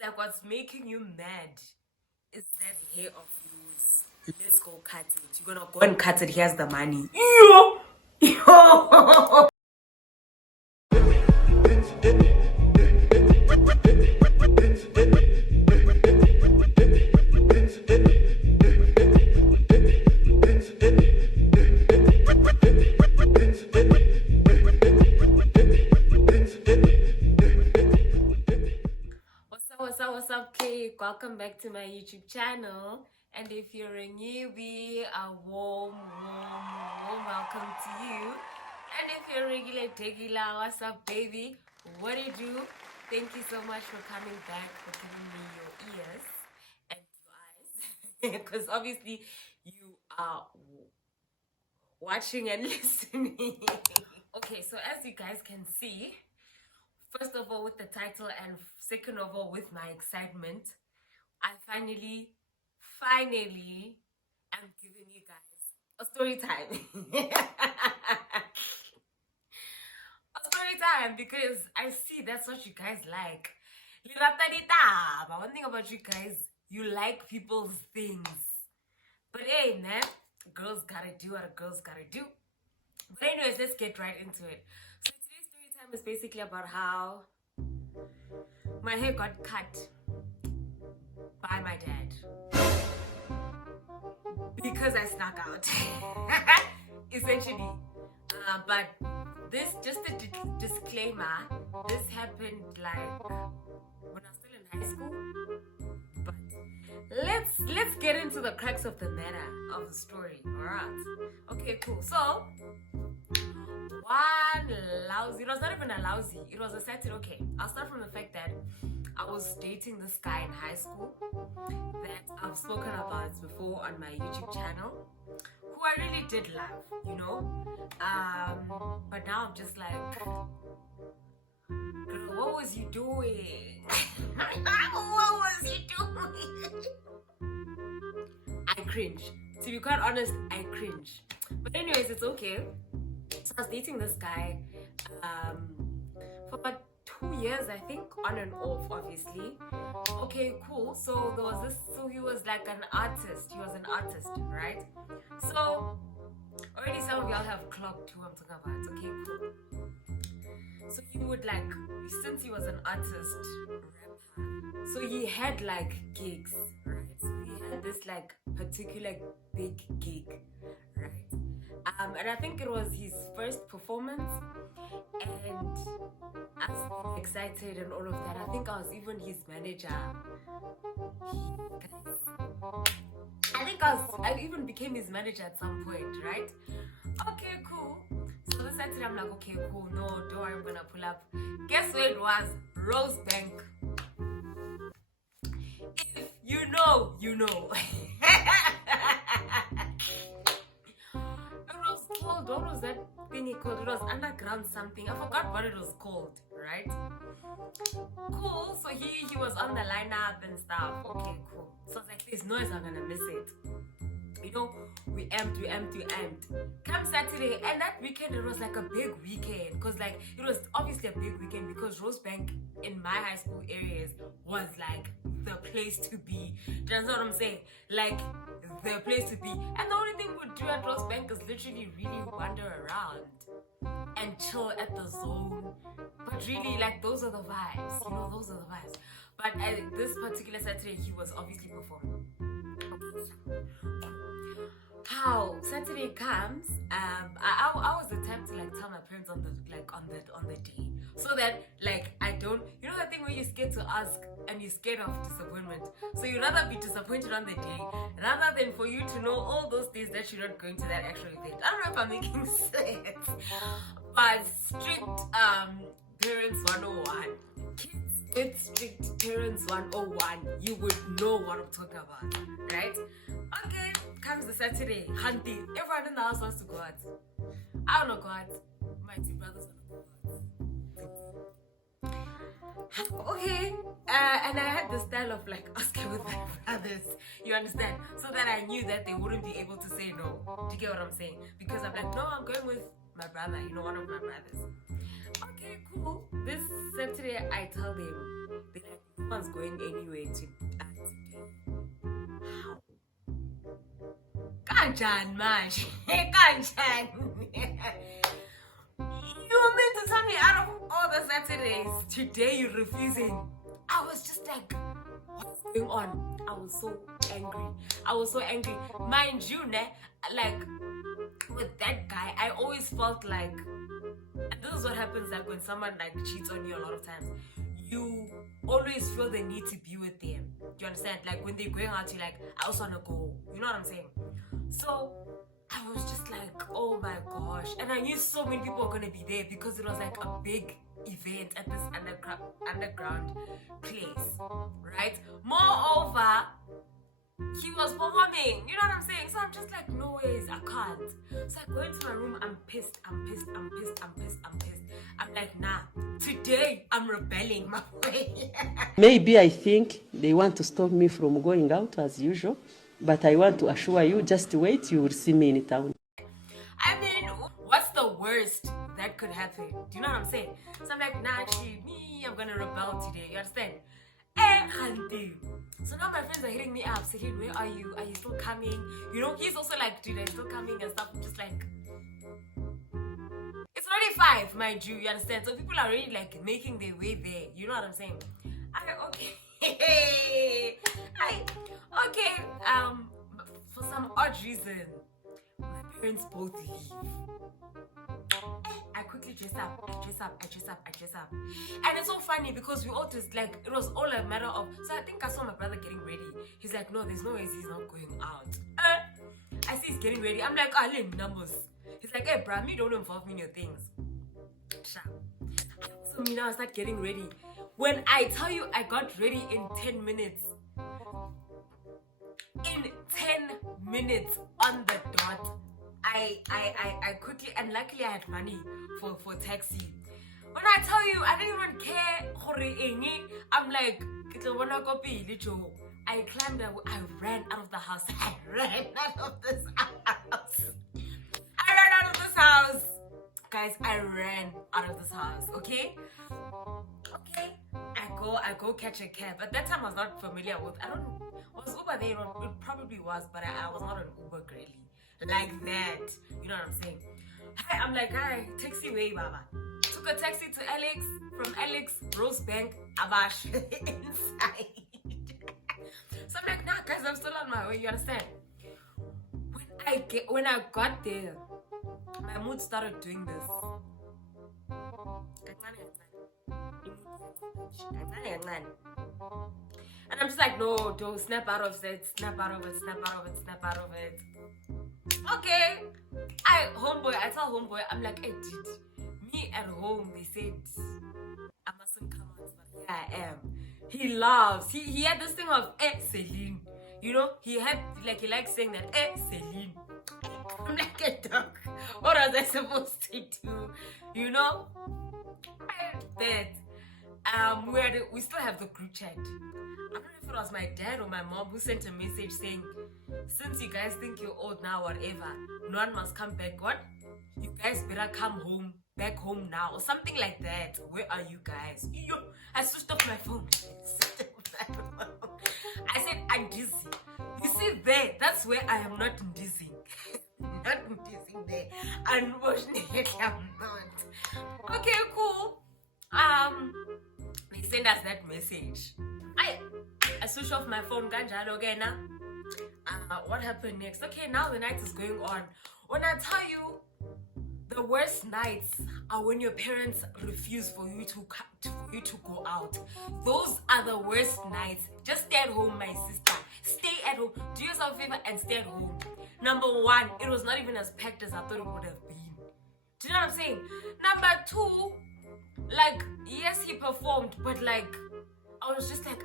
like, what's making you mad is that hair of yours. Let's go cut it. You're gonna go and cut it. Here's the money. Yo! Yo! What's up, clique? Welcome back to my YouTube channel. And if you're a newbie, a warm welcome to you. And if you're a regular tequila, what's up, baby? What do you do? Thank you so much for coming back, for giving me your ears and your eyes. Because obviously you are watching and listening. Okay, so as you guys can see, first of all with the title, and second of all with my excitement, I finally am giving you guys a story time. A story time, because I see that's what you guys like. But one thing about you guys, you like people's things. But hey, man, girls gotta do what a girl's gotta do. But anyways, let's get right into it. So today's story time is basically about how my hair got cut by my dad because I snuck out. Essentially. But this, just a disclaimer, this happened like when I was still in high school. But let's get into the crux of the matter of the story. Alright. Okay, cool. So one lousy, it was not even a lousy, it was a Saturday. Okay, I'll start from the fact that I was dating this guy in high school that I've spoken about before on my YouTube channel, who I really did love, you know. But now I'm just like, girl, what was you doing? What was you doing? I cringe. To be quite honest, I cringe. But anyways, it's okay. So I was dating this guy for about 2 years, I think, on and off, obviously. Okay, cool. So there was this, so he was like an artist. He was an artist, right? So already some of y'all have clocked who I'm talking about. Okay, cool. So he would like, since he was an artist, rapper, so he had like gigs, right? So he had this like particular big gig, right? And I think it was his first performance, and I was excited and all of that. I think I was even his manager. I even became his manager at some point, right? Okay, cool. So this Saturday I'm like, okay, cool. No, don't worry, I'm gonna pull up. Guess where it was? Rosebank. If you know, you know. What was that thing called? It was underground something. I forgot what it was called, right? Cool. So he was on the lineup and stuff. Okay, cool. So I was like, there's no way I'm gonna miss it. You know, we amped. Come Saturday, and that weekend it was like a big weekend, because like it was obviously a big weekend because Rosebank in my high school areas was like the place to be. Do you understand what I'm saying? Like the place to be. And the only thing we'd do at Rosebank is literally really wander around and chill at the zone. But really, like, those are the vibes, you know, those are the vibes. But this particular Saturday, he was obviously performing. Okay. How Saturday comes, I was the type to like tell my parents on the day, so that like I don't, you know, that thing where you're scared to ask and you're scared of disappointment, so you'd rather be disappointed on the day rather than for you to know all those days that you're not going to that actual event. I don't know if I'm making sense, but strict parents 101, kids with strict parents 101, you would know what I'm talking about, right? Okay, comes the Saturday, hunting. Everyone in the house wants to go out. I don't know, go out. My two brothers want to go out. Okay, and I had the style of like asking with my brothers, you understand? So that I knew that they wouldn't be able to say no. Do you get what I'm saying? Because I'm like, no, I'm going with my brother, you know, one of my brothers. Okay, cool. This Saturday, I tell them, they're like, no, one's going anywhere to Kanjan man. Kanjan. You meant to tell me out of all the Saturdays, today you're refusing. I was just like, what's going on? I was so angry. Mind you, like with that guy, I always felt like, and this is what happens like when someone like cheats on you a lot of times. You always feel the need to be with them. Do you understand? Like when they're going out, you're like, I also wanna go. You know what I'm saying? So I was just like, oh my gosh. And I knew so many people were gonna be there because it was like a big event at this underground place, right? Moreover, he was performing, you know what I'm saying? So I'm just like, no ways, I can't. So I go into my room, I'm pissed. I'm like, nah, today I'm rebelling my way. Maybe I think they want to stop me from going out as usual, but I want to assure you, just wait, you will see me in town. I mean, what's the worst that could happen? Do you know what I'm saying? So I'm like, nah, actually, I'm gonna rebel today, you understand? So now my friends are hitting me up, saying, where are you? Are you still coming? You know, he's also like, dude, are you still coming and stuff? I'm just like, it's already 5, mind you understand? So people are already like making their way there. You know what I'm saying? I'm like, okay. For some odd reason, my parents both leave. I quickly dress up. And it's so funny because we all just like, it was all a matter of, so I think I saw my brother getting ready. He's like, no, there's no ways he's not going out. I see he's getting ready. I'm like, I learn numbers. He's like, hey, bruh, me don't involve me in your things. So me now I start getting ready. When I tell you I got ready in 10 minutes. In 10 minutes on the dot. I quickly, and luckily I had money for taxi. When I tell you I didn't even care, I'm like, I climbed, I ran out of the house. I ran out of this house. Guys, I ran out of this house, okay? I go catch a cab. At that time I was not familiar with, was Uber there? It probably was, but I was not an Uber girly. Like that. You know what I'm saying? I'm like, alright, taxi way, Baba. Took a taxi to Alex. From Alex, Rosebank, Abash inside. So I'm like, nah, guys, I'm still on my way. You understand? When I got there, my mood started doing this. And I'm just like, no, don't snap out of it. Okay. I tell homeboy, I'm like, hey, dude, me at home, they said I mustn't come out, but here I am. He laughs. He had this thing of, Celine. You know, he likes saying that, Celine. I'm like a dog. What was I supposed to do? You know? We still have the group chat. I don't know if it was my dad or my mom who sent a message saying, since you guys think you're old now, whatever, no one must come back. What? You guys better come back home now, or something like that. Where are you guys? I switched off my phone. I said, I'm dizzy. You see there, that's where I am not dizzy. Not dizzy there. Unfortunately, I'm not. Okay, cool. They send us that message. I switched off my phone. Okay, now. What happened next? Okay, now the night is going on. When I tell you, the worst nights are when your parents refuse for you to go out. Those are the worst nights. Just stay at home, my sister. Stay at home. Do yourself a favor and stay at home. Number 1, it was not even as packed as I thought it would have been. Do you know what I'm saying? Number 2, like, yes, he performed, but like, I was just like,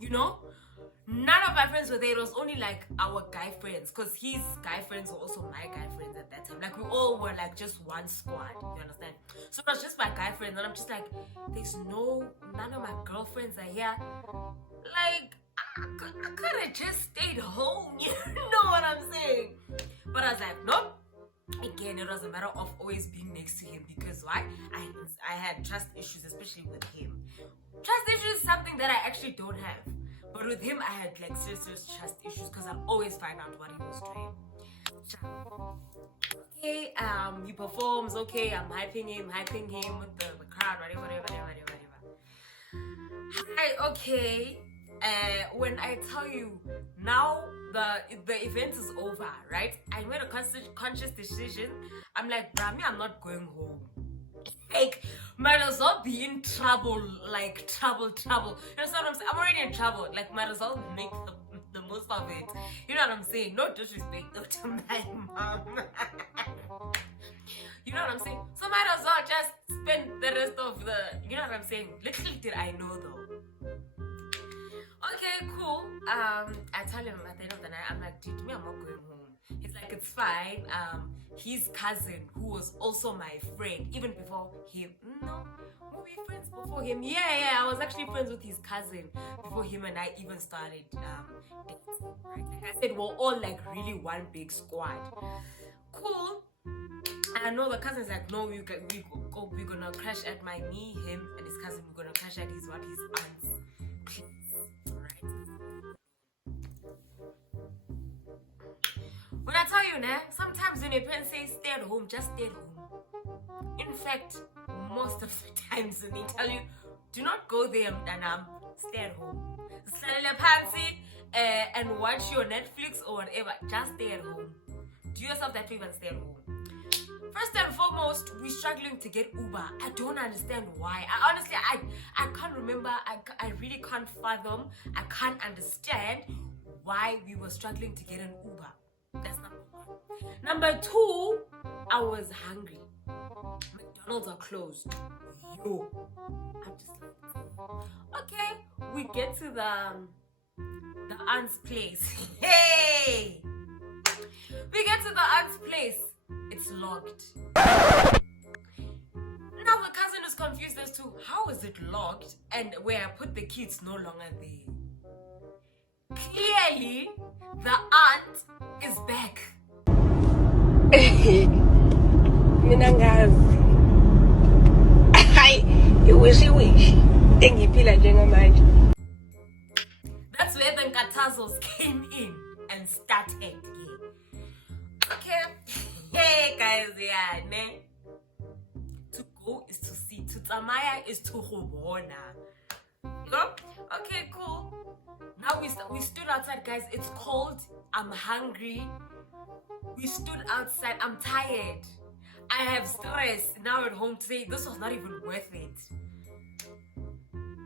you know, none of my friends were there. It was only like our guy friends, because his guy friends were also my guy friends at that time. Like, we all were like just one squad, you understand? So it was just my guy friends, and I'm just like, none of my girlfriends are here. Like, I could have just stayed home, you know what I'm saying? But I was like, nope. Again, it was a matter of always being next to him, because why? I I had trust issues, especially with him. Trust issues is something that I actually don't have. But with him, I had like serious trust issues because I always find out what he was doing. Okay, he performs, okay, I'm hyping him with the crowd, whatever. Hi, okay. When I tell you now the event is over, right? I made a conscious decision. I'm like, Brahmi, I'm not going home. Like, might as well be in trouble, like trouble. You know what I'm saying? I'm already in trouble. Like, might as well make the most of it. You know what I'm saying? No disrespect though to my mom. You know what I'm saying? So might as well just spend the rest of the, you know what I'm saying? Little did I know though. Okay, cool. I tell him at the end of the night, I'm like, dude, me, I'm not going home. He's like, it's fine. His cousin, who was also my friend, even before him. No, were we friends before him? Yeah, I was actually friends with his cousin before him and I even started dating. Right? Like I said, we're all like really one big squad. Cool. And I know the cousin's like, no, we're gonna crash at me, him, and his cousin. We're gonna crash at his aunt's. Right? When I tell you, sometimes when your parents say stay at home, just stay at home. In fact, most of the times when they tell you, do not go there, stay at home. And watch your Netflix or whatever, just stay at home. Do yourself that favor and stay at home. First and foremost, we're struggling to get Uber. I don't understand why. I can't remember. I really can't fathom. I can't understand why we were struggling to get an Uber. That's number one. Number two, I was hungry. McDonald's are closed. Yo. I'm just like, okay. We get to the aunt's place. Hey! We get to the aunt's place. It's locked. Now the cousin is confused as to how is it locked and where I put the key, it's no longer there. Clearly, the aunt is back. That's where the Nkatazos came in and started. Okay. Hey guys, yeah, ne? To go is to see. To tsamaya is to hobona. You know? Okay, cool. Now we stood outside, guys. It's cold. I'm hungry. We stood outside. I'm tired. I have stress now at home today. This was not even worth it.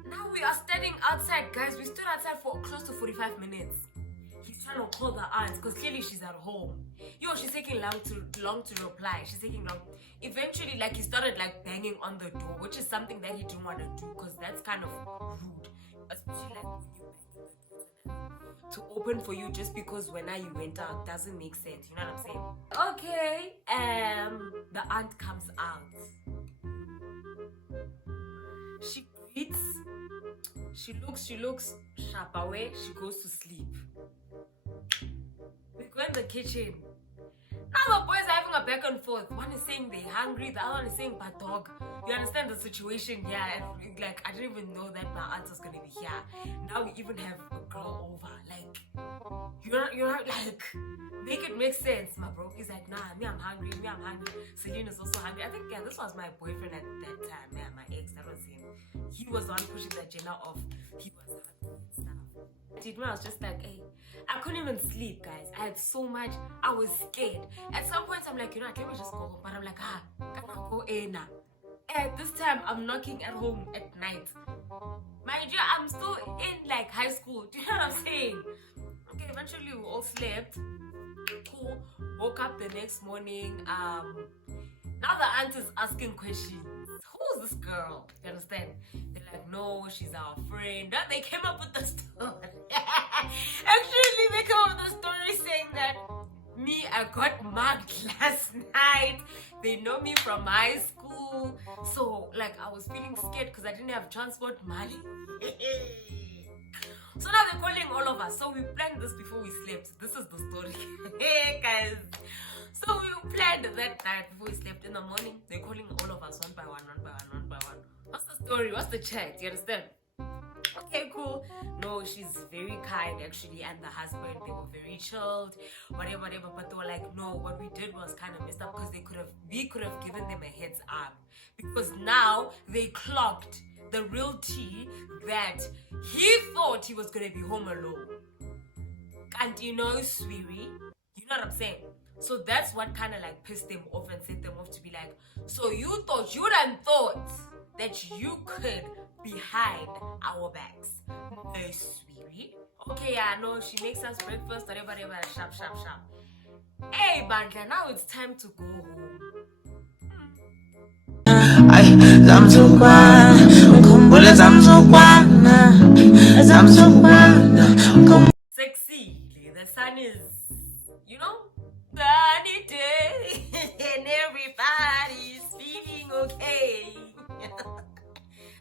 Now we are standing outside, guys. We stood outside for close to 45 minutes. He's trying to call the aunt because clearly she's at home. Yo, she's taking long to reply. She's taking long. Eventually, like, he started like banging on the door, which is something that he didn't want to do because that's kind of rude, especially like when you to open for you just because when you went out doesn't make sense. You know what I'm saying? Okay, the aunt comes out. She greets. She looks sharp away. She goes to sleep. We go in the kitchen. Now the boys are having a back and forth. One is saying they're hungry, the other one is saying but dog. You understand the situation here? And like, I didn't even know that my aunt was gonna be here. Now we even have a girl over. Like, you're not like, make it make sense, my bro. He's like, nah, I'm hungry. Celine is also hungry. I think this was my boyfriend at that time. Yeah, my ex, that was him. He was the one pushing the agenda off. He was hungry and stuff. I was just like, hey, I couldn't even sleep, guys. I had so much. I was scared. At some point, I'm like, you know, let me just go home. But I'm like, can I go in? At this time, I'm knocking at home at night. Mind you, I'm still in like high school. Do you know what I'm saying? Okay, eventually we all slept. Cool. Woke up the next morning. Now the aunt is asking questions. Who's this girl? You understand? They're like, no, she's our friend. Now they came up with the story. Actually, they came up with the story saying that I got mugged last night. They know me from high school. So, like, I was feeling scared because I didn't have transport money. So now they're calling all of us. So we planned this before we slept. This is the story. Hey, guys. So we planned that night before we slept. In the morning, they're calling all of us one by one. story? What's the chat? You understand? Okay, cool. No, she's very kind actually, and the husband, they were very chilled, whatever, whatever. But they were like, no, what we did was kind of messed up because we could have given them a heads up, because now they clocked the real tea that he thought he was gonna be home alone. And you know, sweetie, you know what I'm saying? So that's what kind of like pissed them off and set them off to be like, so you done thought that you could be behind our backs. No, sweetie. Okay, yeah, no, she makes us breakfast, whatever, whatever, sharp, sharp, sharp. Hey, Bandla, now it's time to go home. Sexy, the sun is, you know, sunny day, and everybody's feeling okay.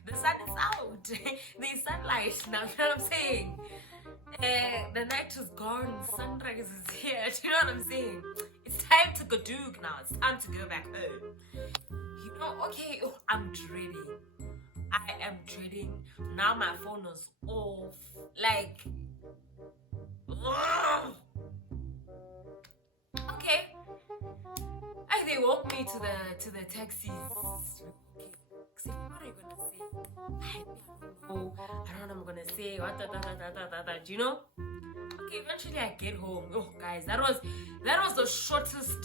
The sun is out. There's sunlight now, you know what I'm saying? The night is gone, sunrise is here. Do you know what I'm saying? It's time to go doog now. It's time to go back home. You know, okay, I'm dreading. I am dreading. Now my phone is off. Like, okay. They walk me to the taxis. Okay. What are you gonna say? I don't know what I'm gonna say. Do you know? Okay, eventually I get home. Oh guys, that was the shortest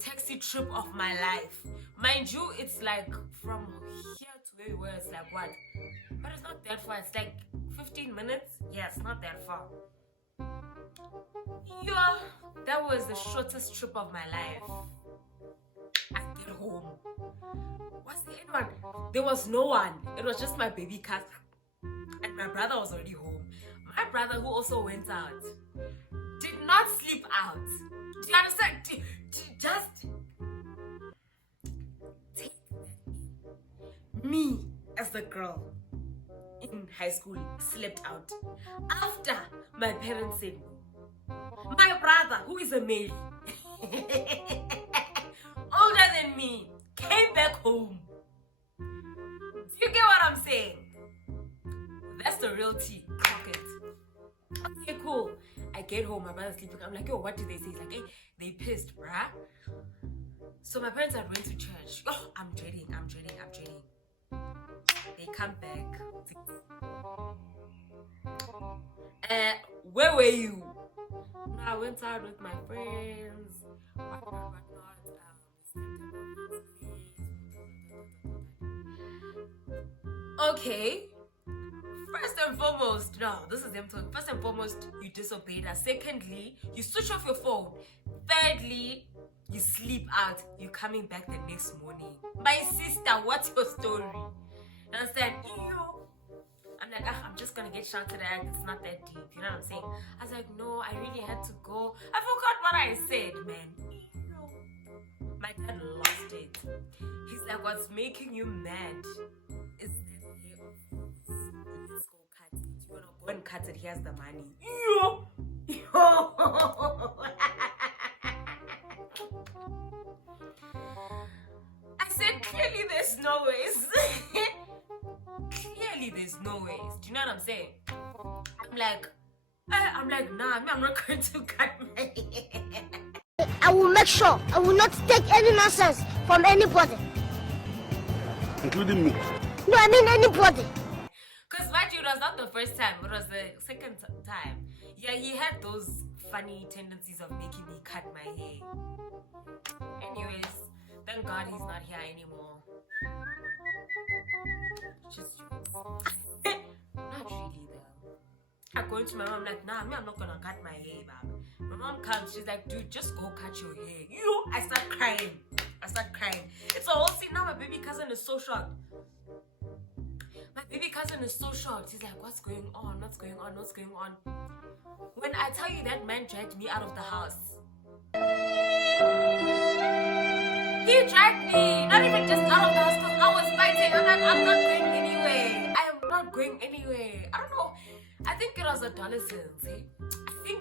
taxi trip of my life. Mind you, it's like from here to where we were, it's like what? But it's not that far. It's like 15 minutes. Yeah, it's not that far. Yeah, that was the shortest trip of my life. I get home. Was there anyone? There was no one. It was just my baby cat. And my brother was already home. My brother, who also went out, did not sleep out. Do you understand? Just take that. Me, as the girl in high school, slept out. After my parents said no. My brother, who is a male, older than me, came back home. Do you get what I'm saying? That's the real tea. Clock it. Okay, cool. I get home, my brother's sleeping. I'm like, yo, what did they say? He's like, hey, they pissed, bruh. So my parents had went to church. Oh, I'm dreading. They come back. Where were you? No, I went out with my friends. Whatnot. Okay. First and foremost, no, this is them talking. First and foremost, you disobeyed us. Secondly, you switch off your phone. Thirdly, you sleep out. You're coming back the next morning. My sister, what's your story? You understand? I'm like, I'm just gonna get shouted at. It's not that deep. You know what I'm saying? I was like, no, I really had to go. I forgot what I said, man. My dad lost it. He's like, what's making you mad is that hair of yours. Let's go cut it. You wanna go and cut it? Here's the money. I said, clearly there's no ways. Clearly there's no ways. Do you know what I'm saying? I'm like, nah, I'm not going to cut my hair. I will make sure I will not take any nonsense from anybody. Including me. No, I mean anybody. Because mind you, it was not the first time, it was the second time. Yeah, he had those funny tendencies of making me cut my hair. Anyways, thank God he's not here anymore. Just not really though. I go into my mom like, nah, I'm not gonna cut my hair, bab. My mom comes, she's like, dude, just go cut your hair. I start crying. It's a whole scene now. My baby cousin is so shocked. He's like, what's going on? When I tell you that man dragged me out of the house. He dragged me, not even just out of the house, because I was fighting. I'm like, I'm not going anywhere. I am not going anywhere. I don't know. I think it was adolescence. Eh? I think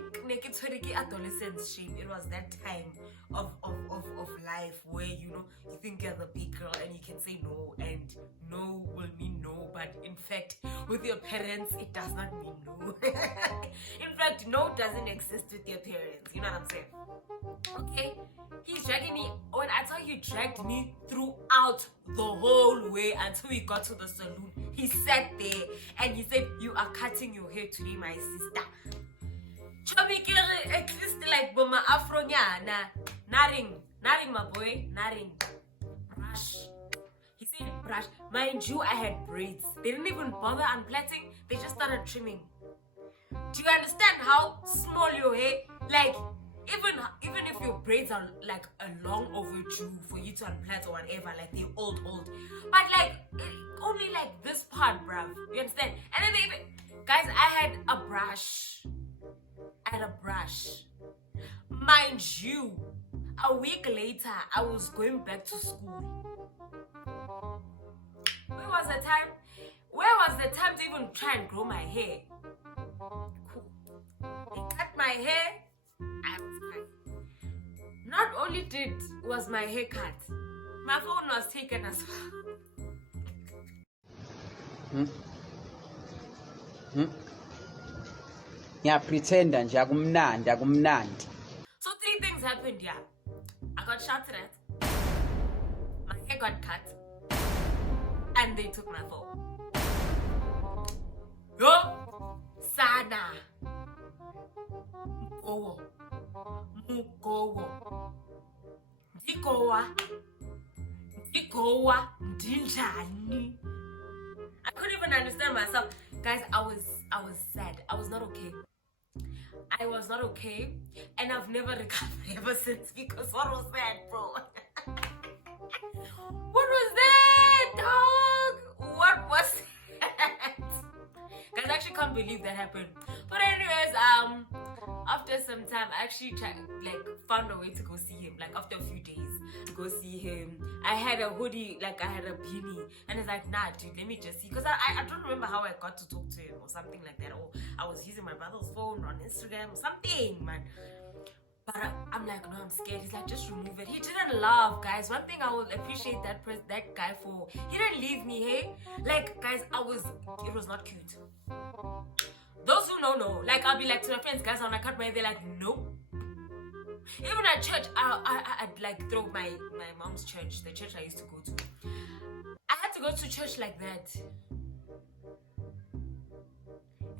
adolescence shape. It was that time of life where you think you're the big girl and you can say no, and no will mean no. but in fact, with your parents, it does not mean no. In fact, no doesn't exist with your parents. You know what I'm saying? Okay? He's dragging me. When I tell you, he dragged me throughout the whole way until we got to the saloon. He sat there and he said, "You are cutting your hair today, my sister." Chomi kere at least like Boma Afro nyana. Naring, my boy, naring. Brush. He said brush. Mind you, I had braids. They didn't even bother unplaiting. They just started trimming. Do you understand how small your hair? Like, even if your braids are like a long overdue for you to unplait or whatever, like they're old. But like, only like this part, bruv. You understand? And then guys, I had a brush. Mind you, a week later, I was going back to school. Where was the time to even try and grow my hair? Cool. They cut my hair. I was fine. Not only was my hair cut, my phone was taken as well. Yeah, pretend nje akumnandi. So 3 things happened here. I got shouted at, my hair got cut, and they took my phone. Yo, Sana. Mukowo. Dikowa. Dinjani. I couldn't even understand myself. Guys, I was sad. I was not okay. And I've never recovered ever since, because what was that, bro? What was that, dog? What was that? Guys, I actually can't believe that happened. But anyways, after some time, I actually found a way to go see him. Like after a few days, to go see him. I had a hoodie, I had a beanie, and it's like, nah, dude, let me just see. Because I don't remember how I got to talk to him or something like that. Or I was using my brother's phone on Instagram or something, man. But I'm like, no, I'm scared. He's like, just remove it. He didn't laugh, guys. One thing I will appreciate that guy for, he didn't leave me, hey? Like, guys, it was not cute. Those who know. Like, I'll be like to my friends, guys, when I cut my hair, they're like, nope. Even at church, I'd like throw my mom's church, the church I used to go to. I had to go to church like that.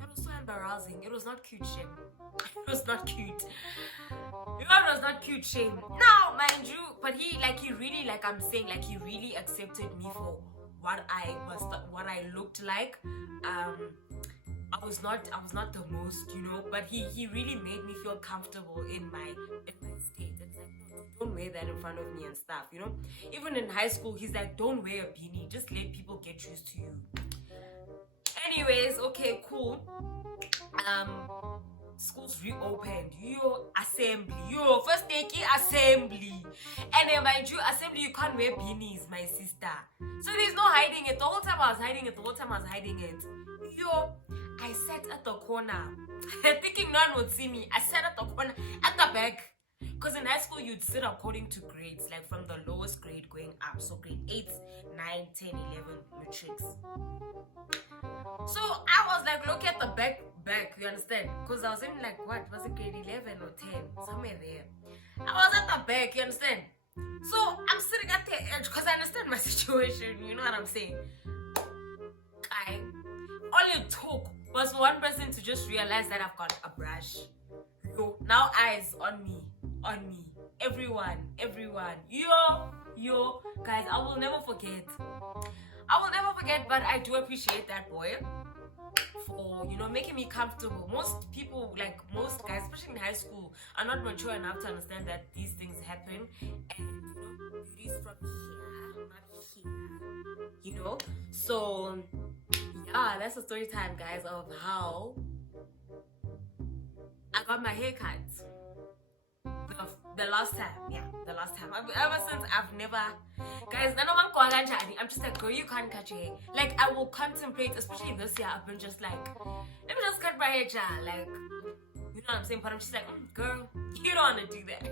It was so embarrassing. It was not cute, shame. It was not cute. It was not cute, shame. Now, mind you, but he really, like I'm saying, like he really accepted me for what I looked like. I was not the most, but he really made me feel comfortable in my state. It's like, no, don't wear that in front of me and stuff, Even in high school, he's like, don't wear a beanie, just let people get used to you. Anyways, okay, cool. Schools reopened. First day assembly. And then mind you, assembly, you can't wear beanies, my sister. So there's no hiding it. The whole time I was hiding it. I sat at the corner, thinking no one would see me. I sat at the corner, at the back. Because in high school, you'd sit according to grades, like from the lowest grade going up. So grade 8, 9, 10, 11, matrix. So I was like, look at the back, you understand? Because I was in what? Was it grade 11 or 10? Somewhere there. I was at the back, you understand? So I'm sitting at the edge because I understand my situation, you know what I'm saying? All it took was for one person to just realize that I've got a brush. Now eyes on me. Everyone. Yo, guys, I will never forget. But I do appreciate that boy for, making me comfortable. Most people, most guys, especially in high school, are not mature enough to understand that these things happen. And, beauty's from here, not here. So, yeah, that's the story time, guys, of how I got my hair cut. The last time. Ever since, I've never, guys, I'm just like, girl, you can't cut your hair. Like, I will contemplate, especially this year, I've been just like, let me just cut my hair, child. Like, you know what I'm saying? But I'm just like, girl, you don't want to do that.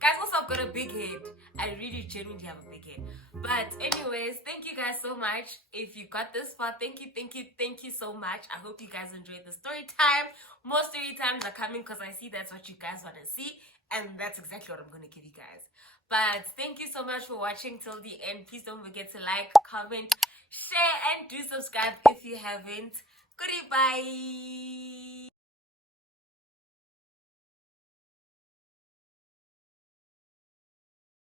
Guys, also, I've got a big head. I really genuinely have a big head. But anyways, thank you guys so much. If you got this far, thank you so much. I hope you guys enjoyed the story time. More story times are coming because I see that's what you guys want to see, and that's exactly what I'm going to give you guys. But thank you so much for watching till the end. Please don't forget to like, comment, share, and do subscribe if you haven't. Goodbye.